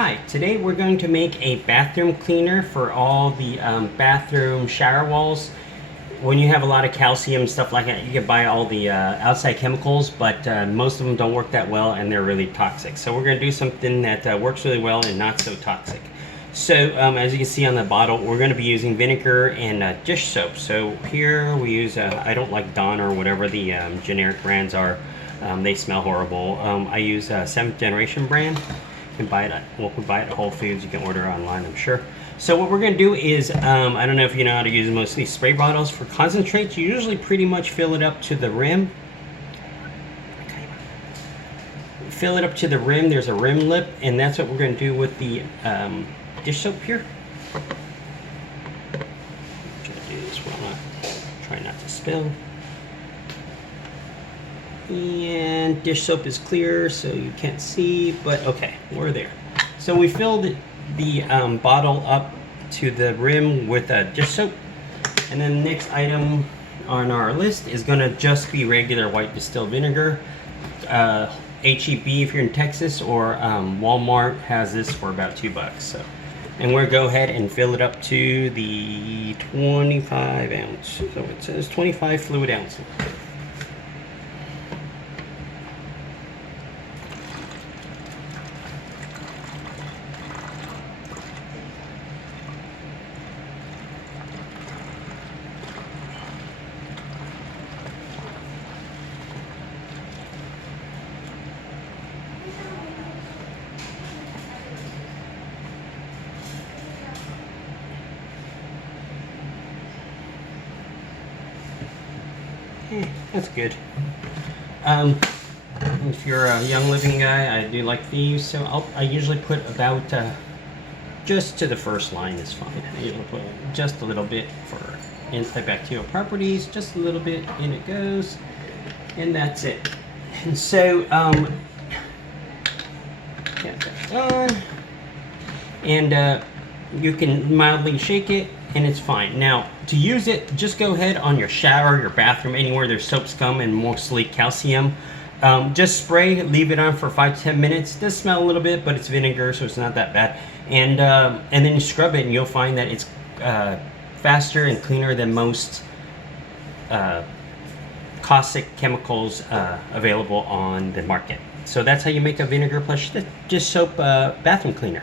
Hi, today we're going to make a bathroom cleaner for all the bathroom shower walls. When you have a lot of calcium, stuff like that, you can buy all the outside chemicals, but most of them don't work that well and they're really toxic. So we're going to do something that works really well and not so toxic. So as you can see on the bottle, we're going to be using vinegar and dish soap. So here we use, I don't like Dawn or whatever the generic brands are. They smell horrible. I use 7th generation brand. You can buy it at Whole Foods. You can order it online, I'm sure. So what we're going to do is, I don't know if you know how to use most of these spray bottles for concentrates. You usually pretty much fill it up to the rim. Fill it up to the rim. There's a rim lip, and that's what we're going to do with the dish soap here. Try to do this while try not to spill. And dish soap is clear, so you can't see, but okay, we're there. So we filled the bottle up to the rim with dish soap, and then the next item on our list is going to just be regular white distilled vinegar. H-E-B if you're in Texas, or Walmart has this for about $2. So, and we're going to go ahead and fill it up to the 25 ounce. So it says 25 fluid ounces. That's good. If you're a Young Living guy, I do like these, so I usually put about just to the first line is fine. I usually put just a little bit for antibacterial properties, just a little bit, and it goes, and that's it. And so, get that done, and you can mildly shake it, and it's fine. Now, to use it, just go ahead on your shower, your bathroom, anywhere there's soap scum and mostly calcium. Just spray, leave it on for 5 to 10 minutes. It does smell a little bit, but it's vinegar, so it's not that bad. And then you scrub it, and you'll find that it's faster and cleaner than most caustic chemicals available on the market. So that's how you make a vinegar plus dish soap bathroom cleaner.